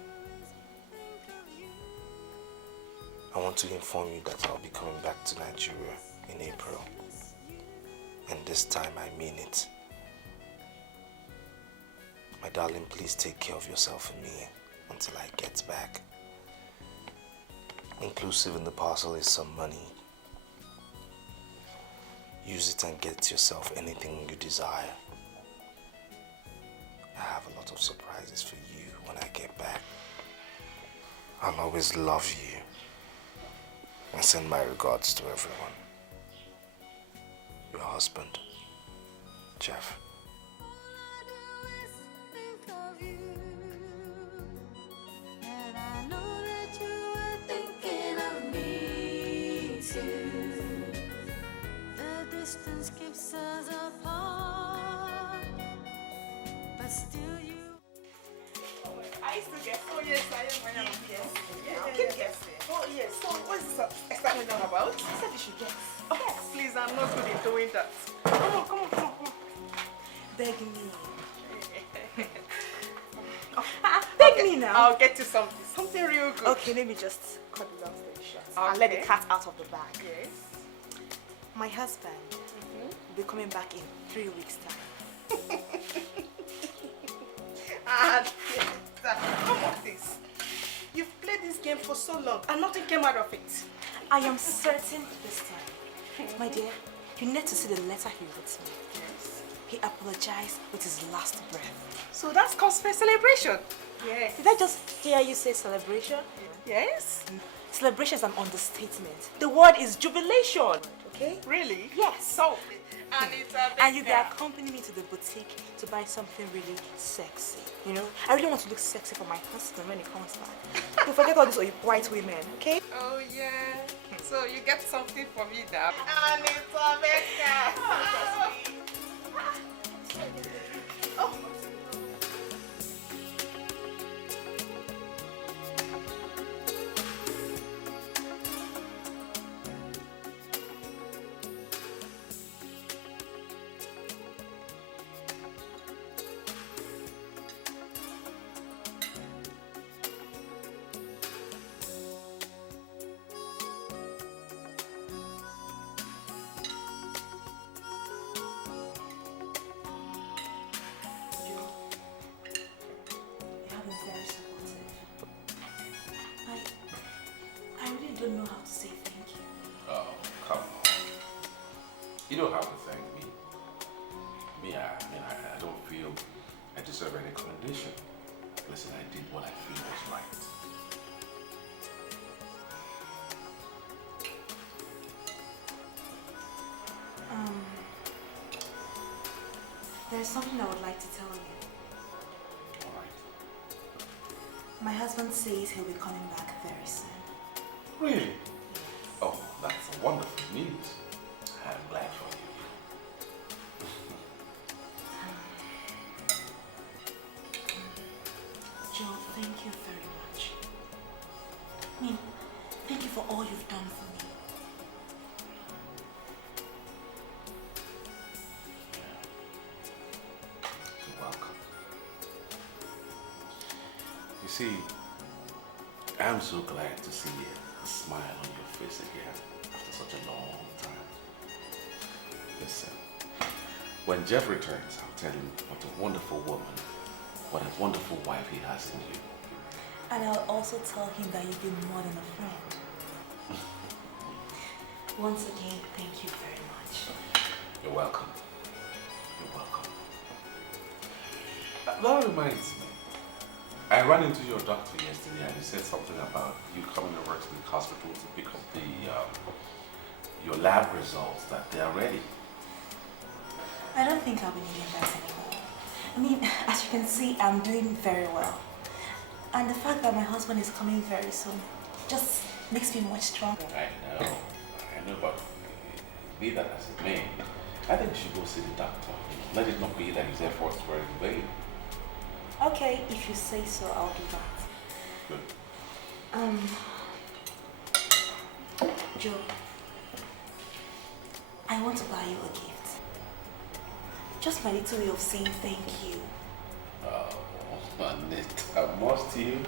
I want to inform you that I'll be coming back to Nigeria in April. And this time I mean it. My darling, please take care of yourself and me until I get back. Inclusive in the parcel is some money. Use it and get yourself anything you desire. I have a lot of surprises for you when I get back. I'll always love you and send my regards to everyone. Your husband, Jeff. Distance keeps us apart, but still you. I used to guess. Oh yes, I am. Yes. Yeah, keep guessing. Oh yes. So what's this excitement all about? I said you should guess. Oh, yes. Please, I'm not good in doing that. Come on. Beg me. Beg me now. I'll get you something real good. Okay, let me just cut the long story short. Okay. And let the cat out of the bag. Yes. My husband will be coming back in 3 weeks' time. Come on, this. You've played this game for so long and nothing came out of it. I am certain this time. My dear, you need to see the letter he wrote me. Yes. He apologized with his last breath. So that's cause for celebration. Yes. Did I just hear you say celebration? Yes. Celebration is an understatement. The word is jubilation. Okay? Really? Yes. So, and it's and you can accompany me to the boutique to buy something really sexy. You know, I really want to look sexy for my husband when he comes back. Don't forget all these white women, okay? Oh yeah. So you get something for me now. And it's America. Oh. Don't know how to say thank you. Oh, come on. You don't have to thank me. I don't feel I deserve any commendation. Listen, I did what I feel was right. There's something I would like to tell you. All right. My husband says he'll be coming back very soon. Really? Oh, that's wonderful news. I'm glad for you. Joe, thank you very much. Thank you for all you've done for me. You're welcome. You see, I'm so glad to see a smile on your face again after such a long time. Listen, when Jeff returns, I'll tell him what a wonderful woman, what a wonderful wife he has in you. And I'll also tell him that you've been more than a friend. Once again, thank you very much. You're welcome. You're welcome. That reminds me. I ran into your doctor yesterday and he said something about you coming over to the hospital to pick up your lab results that they are ready. I don't think I'll be needing that anymore. I mean, as you can see, I'm doing very well. And the fact that my husband is coming very soon just makes me much stronger. I know, but be that as it may, I think you should go see the doctor. Let it not be that his efforts were in vain. Okay, if you say so, I'll do that. Good. Joe, I want to buy you a gift. Just my little way of saying thank you. Oh, Anita, must you?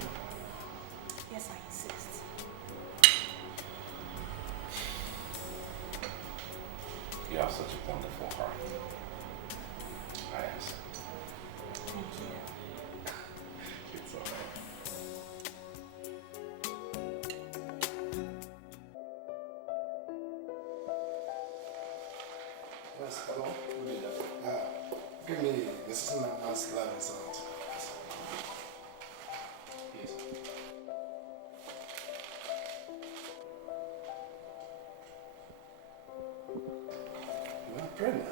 Yes, I insist. You have such a wonderful heart. I accept. Thank you. It's all right. Yes, hello. Give me the system man's lab result. Yes. You are pregnant.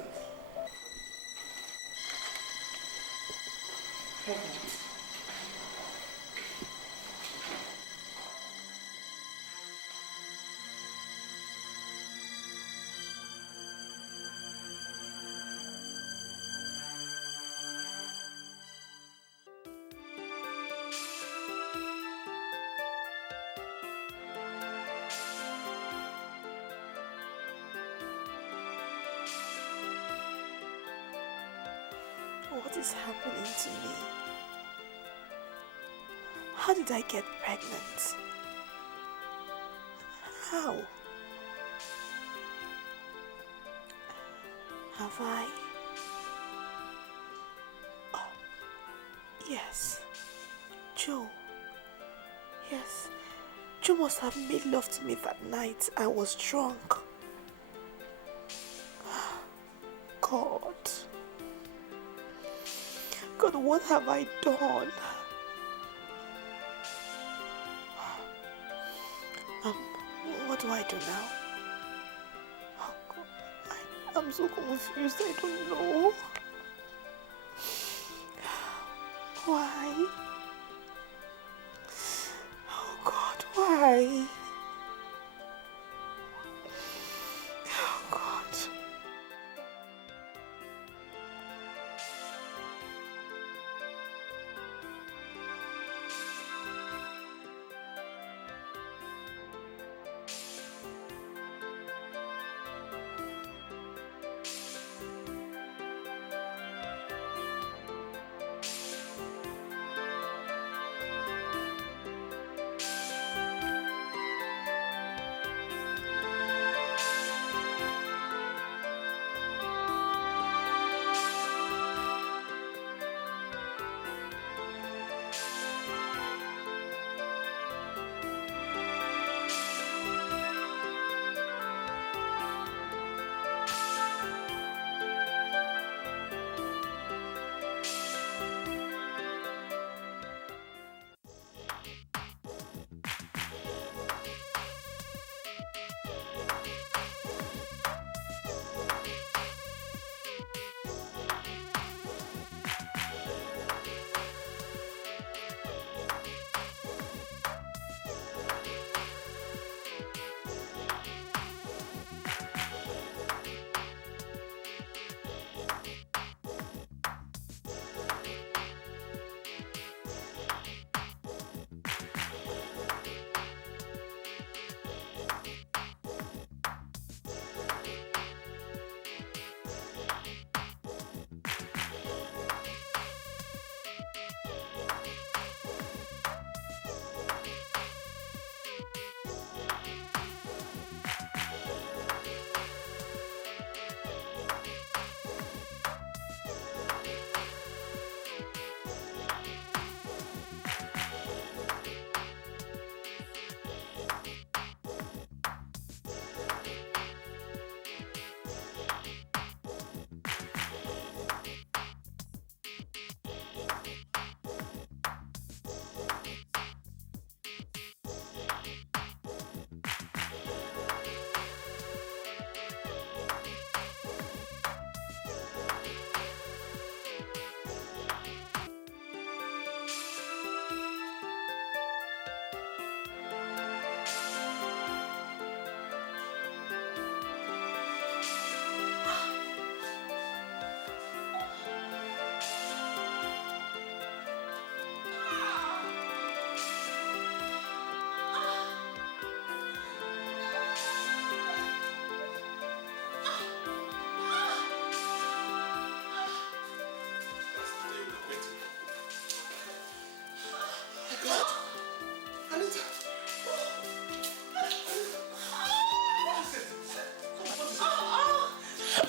What is happening to me? How did I get pregnant? How? Have I? Oh, yes. Joe. Yes. Joe must have made love to me that night. I was drunk. God. God, what have I done? What do I do now? Oh God, I'm so confused. I don't know. Why? Oh God, why? Oh God.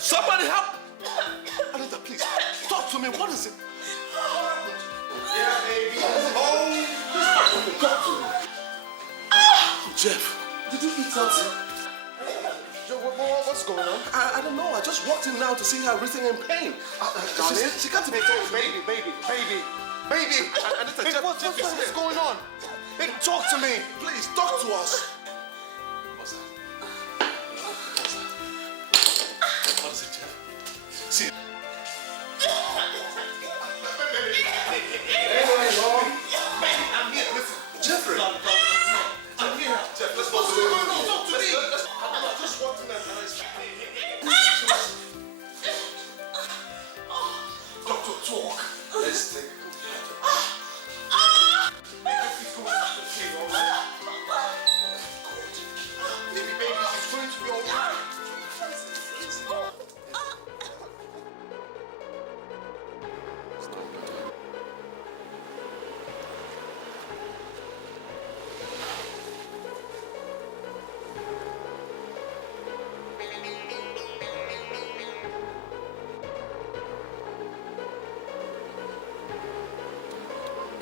Somebody help! Anita, please, talk to me. What is it? Yeah, baby. Oh, talk to me. Oh, Jeff, did you eat something? What's going on? I don't know. I just walked in now to see her writhing in pain. She can't be talking to me. Baby. Anita, Jeff, what's going on? Baby, talk to me. Please, talk to us. What's that? What is it, Jeff? See. I'm here. Listen, Jeffrey. I'm here. Jeff, let's go. What's going on? Talk to me. I just walked in there and Doctor, talk. Let's take it. Baby, she's going to be all right.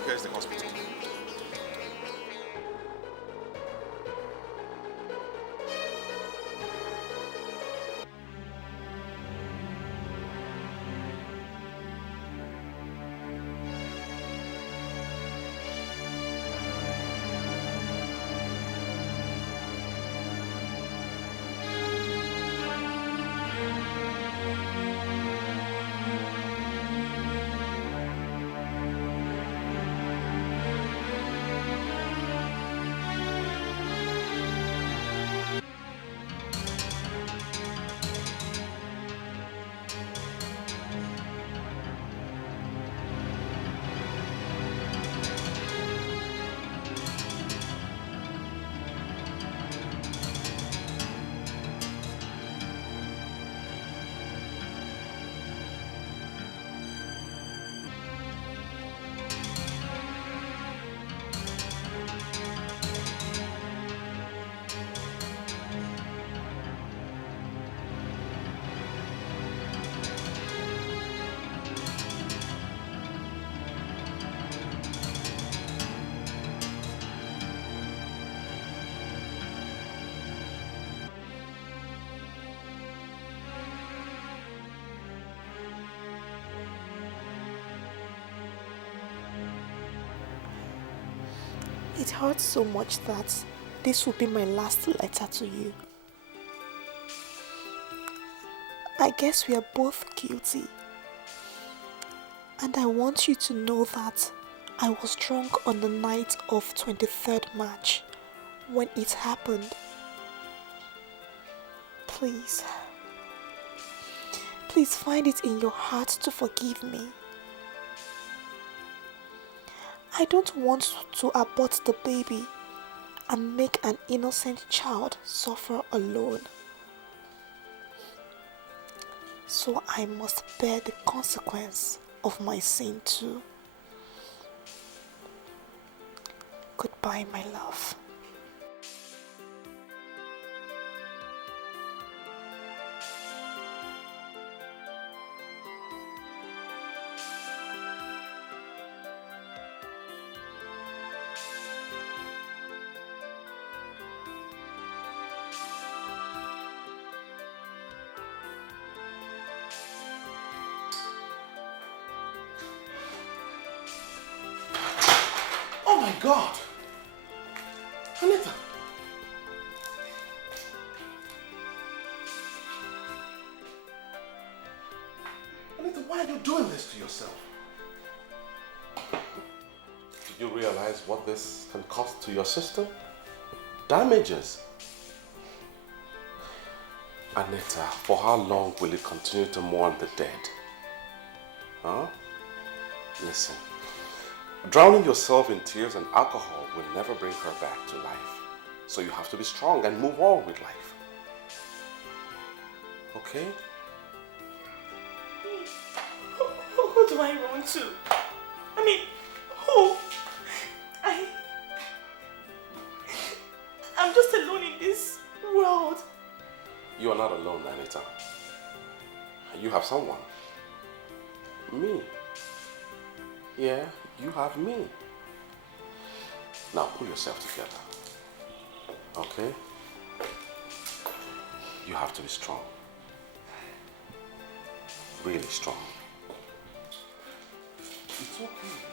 Here's the hospital. It hurts so much that this will be my last letter to you. I guess we are both guilty. And I want you to know that I was drunk on the night of 23rd March when it happened. Please find it in your heart to forgive me. I don't want to abort the baby and make an innocent child suffer alone. So I must bear the consequence of my sin too. Goodbye, my love. Oh my God! Anita! Anita, why are you doing this to yourself? Did you realize what this can cost to your system? Damages. Anita, for how long will you continue to mourn the dead? Huh? Listen. Drowning yourself in tears and alcohol will never bring her back to life. So you have to be strong and move on with life. Okay? Who do I run to? I mean, who? I'm just alone in this world. You are not alone, Anita. You have someone. Me. Yeah, you have me. Now pull yourself together. Okay? You have to be strong. Really strong. It's okay.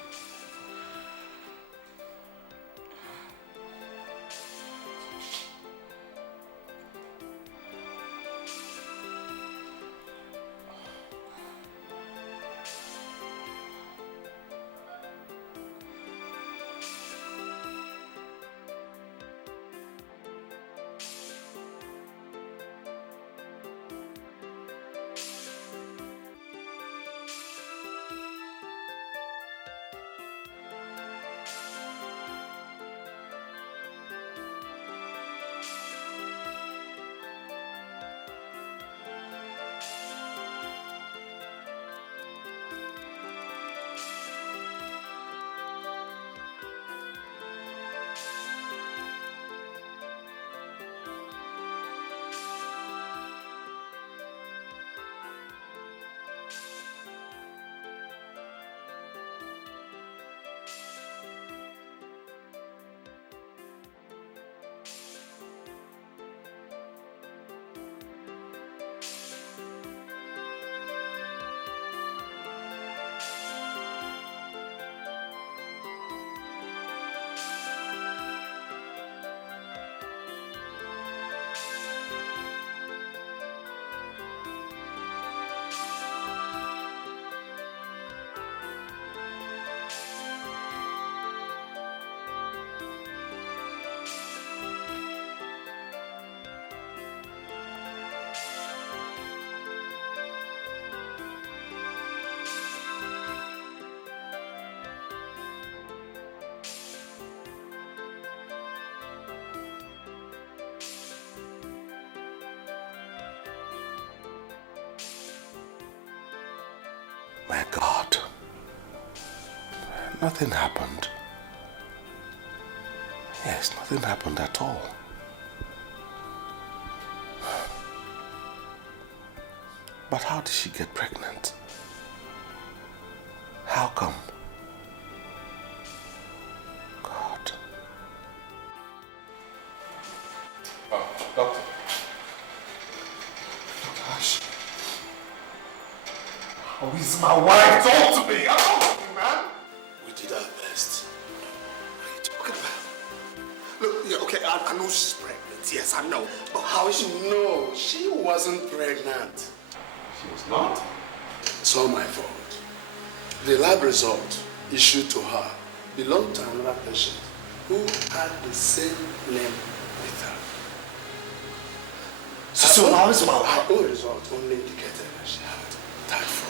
My God, nothing happened. Yes, nothing happened at all. But how did she get pregnant? How come? God. Oh, doctor. Gosh. How is my wife? Talk to me! Talk to me, man! We did our best. What are you talking about? Look, yeah, okay, I know she's pregnant. Yes, I know. But how is she? No, she wasn't pregnant. She was not? It's all my fault. The lab result issued to her belonged to another patient who had the same name with her. So how is my wife? Her own result only indicated that she had typhoid.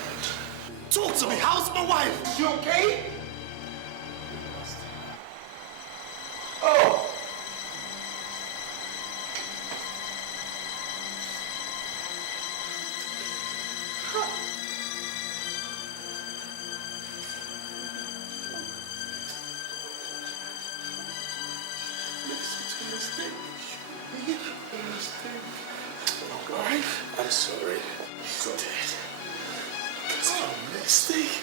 Talk to me, how's my wife? Is she okay? Oh! I'm sorry. Go ahead. Because of a mistake.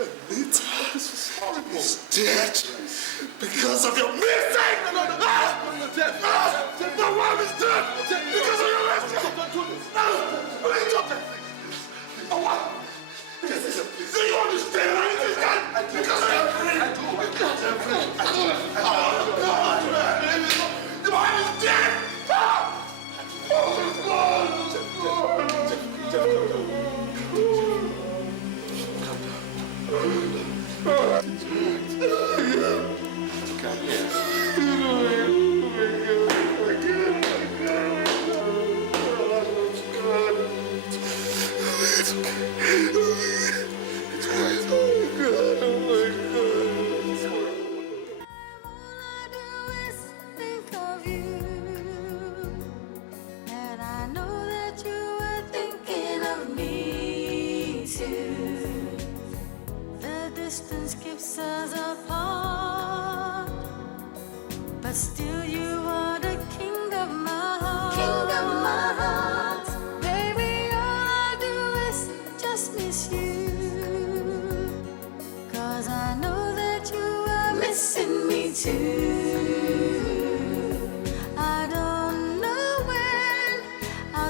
Anita, this is horrible. He's dead. Because of your mistake. No, dead. My wife is dead. Because of your mistake. Don't do this. No. What are you talking? My wife. Do you understand what this is done? Because of your mistake. I do. The wife is dead. Oh, God. Come here.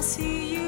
see you